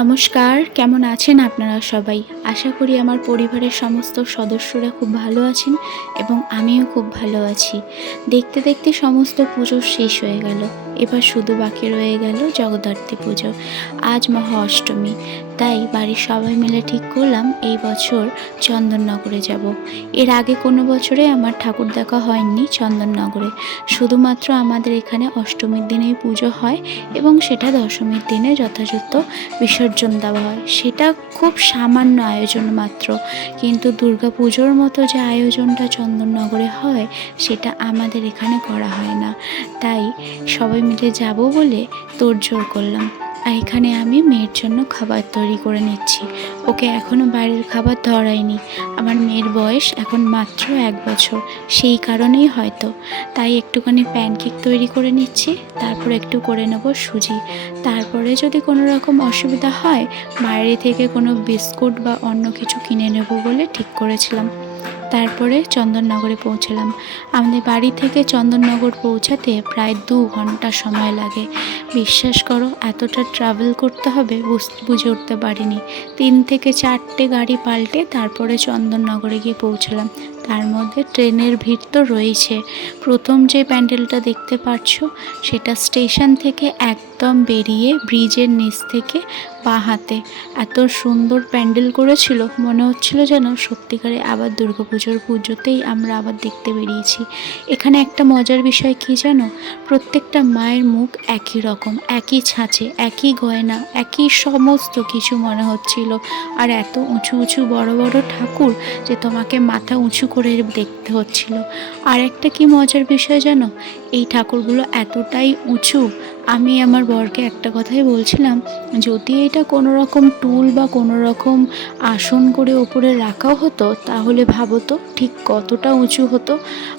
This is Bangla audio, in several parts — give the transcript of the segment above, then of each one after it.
নমস্কার, কেমন আছেন আপনারা সবাই? আশা করি আমার পরিবারের সমস্ত সদস্যরা খুব ভালো আছেন এবং আমিও খুব ভালো আছি। দেখতে দেখতে সমস্ত পুজো শেষ হয়ে গেল। এবার শুধু বাকি রয়ে গেল জগদ্ধাত্রী পুজো। আজ মহা অষ্টমী। তাই বাড়ির সবাই মিলে ঠিক করলাম এই বছর চন্দননগরে যাব। এর আগে কোনো বছরে আমার ঠাকুর দেখা হয়নি চন্দননগরে। শুধুমাত্র আমাদের এখানে অষ্টমীর দিনেই পুজো হয় এবং সেটা দশমীর দিনে যথাযথ বিসর্জন দেওয়া হয়। সেটা খুব সামান্য আয়োজন মাত্র, কিন্তু দুর্গাপুজোর মতো যে আয়োজনটা চন্দননগরে হয় সেটা আমাদের এখানে করা হয় না। তাই সবাই মিলে যাব বলে তোড়জোড় করলাম। আর এখানে আমি মেয়ের জন্য খাবার তৈরি করে নিচ্ছি। ওকে এখনও বাইরের খাবার ধরাইনি। আমার মেয়ের বয়স এখন মাত্র 1 বছর, সেই কারণেই হয়তো। তাই একটুখানি প্যানকেক তৈরি করে নিচ্ছি, তারপর একটু করে নেব সুজি। তারপরে যদি কোনো রকম অসুবিধা হয় বাইরে থেকে কোনো বিস্কুট বা অন্য কিছু কিনে নেব বলে ঠিক করেছিলাম। তারপরে চন্দননগরে পৌঁছলাম। আমাদের বাড়ি থেকে চন্দননগর পৌঁছাতে প্রায় 2 ঘন্টা সময় লাগে। বিশ্বাস করো, এতটা ট্রাভেল করতে হবে বুঝে উঠতে পারিনি। 3 থেকে 4টে গাড়ি পাল্টে তারপরে চন্দননগরে গিয়ে পৌঁছলাম। তার মধ্যে ট্রেনের ভিড় তো রয়েছে। প্রথম যে প্যান্ডেলটা দেখতে পাচ্ছ সেটা স্টেশন থেকে একদম বেরিয়ে ব্রিজের নিচ থেকে বাঁ হাতে এত সুন্দর প্যান্ডেল করেছিল, মনে হচ্ছিল যেন সত্যিকারে আবার পুজোতেই আমরা আবার দেখতে বেরিয়েছি। এখানে একটা মজার বিষয় কি জানো, প্রত্যেকটা মায়ের মুখ একই রকম, একই ছাঁচে, একই গয়না, একই সমস্ত কিছু মনে হচ্ছিল। আর এত উঁচু উঁচু বড় বড় ঠাকুর যে তোমাকে মাথা উঁচু করে দেখতে হচ্ছিল। আর একটা কি মজার বিষয় জানো, এই ঠাকুরগুলো এতটাই উঁচু, আমি আমার বরকে একটা কথাই বলছিলাম, যদি এটা কোনো রকম টুল বা কোনো রকম আসন করে ওপরে রাখাও হতো তাহলে ভাবো তো ঠিক কতটা উঁচু হতো।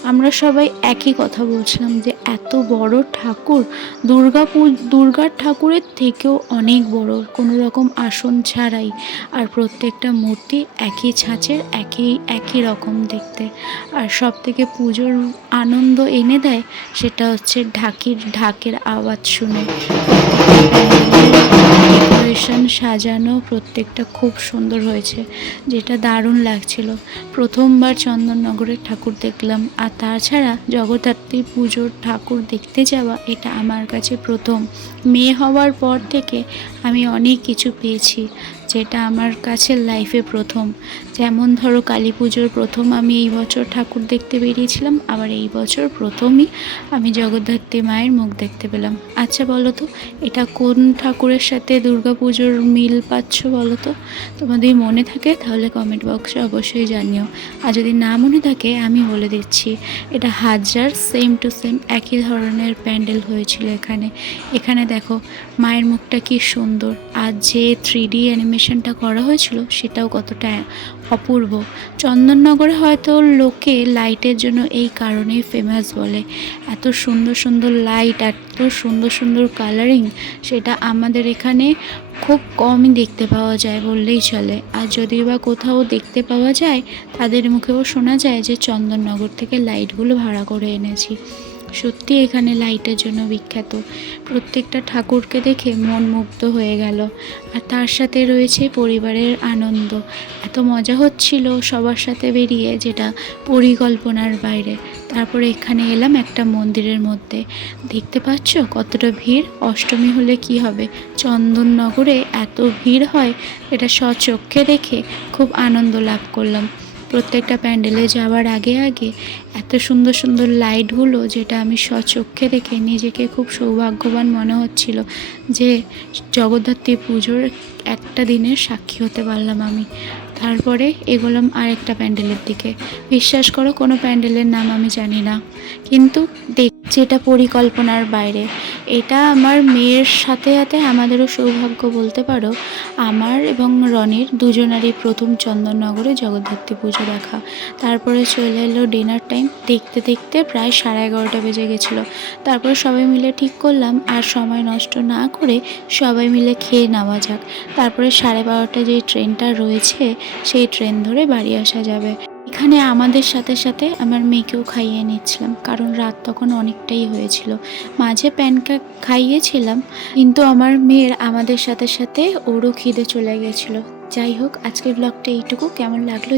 আমরা সবাই একই কথা বলছিলাম যে এত বড় ঠাকুর, দুর্গার ঠাকুরের থেকেও অনেক বড়, কোনো রকম আসন ছাড়াই। আর প্রত্যেকটা মূর্তি একই ছাঁচের, একই রকম দেখতে। আর সব থেকে পুজোর আনন্দ এনে দেয় সেটা হচ্ছে ঢাকের আওয়াজ শুনে। ডেকোরেশন সাজানো প্রত্যেকটা খুব সুন্দর হয়েছে, যেটা দারুণ লাগছিল। প্রথমবার চন্দননগরের ঠাকুর দেখলাম, আর তাছাড়া জগদ্ধাত্রী পুজোর ঠাকুর দেখতে যাওয়া এটা আমার কাছে প্রথম। মেয়ে হওয়ার পর থেকে আমি অনেক কিছু পেয়েছি যেটা আমার কাছে লাইফে প্রথম। যেমন ধরো কালী পুজোর প্রথম আমি এই বছর ঠাকুর দেখতে বেরিয়েছিলাম, আবার এই বছর প্রথমই আমি জগদ্ধাত্রী মায়ের মুখ দেখতে পেলাম। আচ্ছা বলো তো, এটা কোন ঠাকুরের সাথে দুর্গা পুজোর মিল পাচ্ছ বলো তো? তোমাদের মনে থাকে তাহলে কমেন্ট বক্সে অবশ্যই জানিও। আর যদি না মনে থাকে আমি বলে দিচ্ছি, এটা হাজার সেম টু সেম একই ধরনের প্যান্ডেল হয়েছিল এখানে দেখো মায়ের মুখটা কি সুন্দর, আর যে 3D অ্যানিমেশনটা করা হয়েছিল সেটাও কতটা অপূর্ব। চন্দননগরে হয়তো লোকে লাইটের জন্য এই কারণেই ফেমাস বলে, এত সুন্দর সুন্দর লাইট, এত সুন্দর সুন্দর কালারিং, সেটা আমাদের এখানে খুব কমই দেখতে পাওয়া যায় বললেই চলে। আর যদি বা কোথাও দেখতে পাওয়া যায় তাদের মুখেও শোনা যায় যে চন্দননগর থেকে লাইটগুলো ভাড়া করে এনেছি। সত্যি এখানে লাইটের জন্য বিখ্যাত। প্রত্যেকটা ঠাকুরকে দেখে মন মুগ্ধ হয়ে গেল। আর তার সাথে রয়েছে পরিবারের আনন্দ। এত মজা হচ্ছিল সবার সাথে বেরিয়ে, যেটা পরিকল্পনার বাইরে। তারপরে এখানে এলাম একটা মন্দিরের মধ্যে। দেখতে পাচ্ছ কতটা ভিড়। অষ্টমী হলে কি হবে, চন্দননগরে এত ভিড় হয় এটা স্বচক্ষে দেখে খুব আনন্দ লাভ করলাম। প্রত্যেকটা প্যান্ডেলে যাওয়ার আগে এত সুন্দর সুন্দর লাইটগুলো, যেটা আমি স্বচক্ষে দেখে নিজেকে খুব সৌভাগ্যবান মনে হচ্ছিল যে জগদ্ধাত্রী পুজোর একটা দিনের সাক্ষী হতে পারলাম আমি। তারপরে এগোলাম আরেকটা প্যান্ডেলের দিকে। বিশ্বাস করো কোনো প্যান্ডেলের নাম আমি জানি না, কিন্তু দেখছি এটা পরিকল্পনার বাইরে। এটা আমার মেয়ের সাথে সাথে আমাদেরও সৌভাগ্য বলতে পারো। আমার এবং রনির দুজনারই প্রথম চন্দননগরে জগদ্ধাত্রী পুজো দেখা। তারপরে চলে এলো ডিনার টাইম। দেখতে দেখতে প্রায় 11:30 বেজে গেছিলো। তারপরে সবাই মিলে ঠিক করলাম আর সময় নষ্ট না করে সবাই মিলে খেয়ে নেওয়া যাক। তারপরে 12:30 যেই ট্রেনটা রয়েছে সেই ট্রেন ধরে বাড়ি আসা যাবে। এখানে এখানে আমাদের সাথে সাথে আমার মেয়েকেও খাইয়ে নিচ্ছিলাম, কারণ রাত তখন অনেকটাই হয়েছিল। মাঝে প্যানকেক খাইয়েছিলাম, কিন্তু আমার মেয়ের আমাদের সাথে সাথে ওরও খিদে চলে গেছিলো। যাই হোক, আজকের ব্লগটা এইটুকু। কেমন লাগলো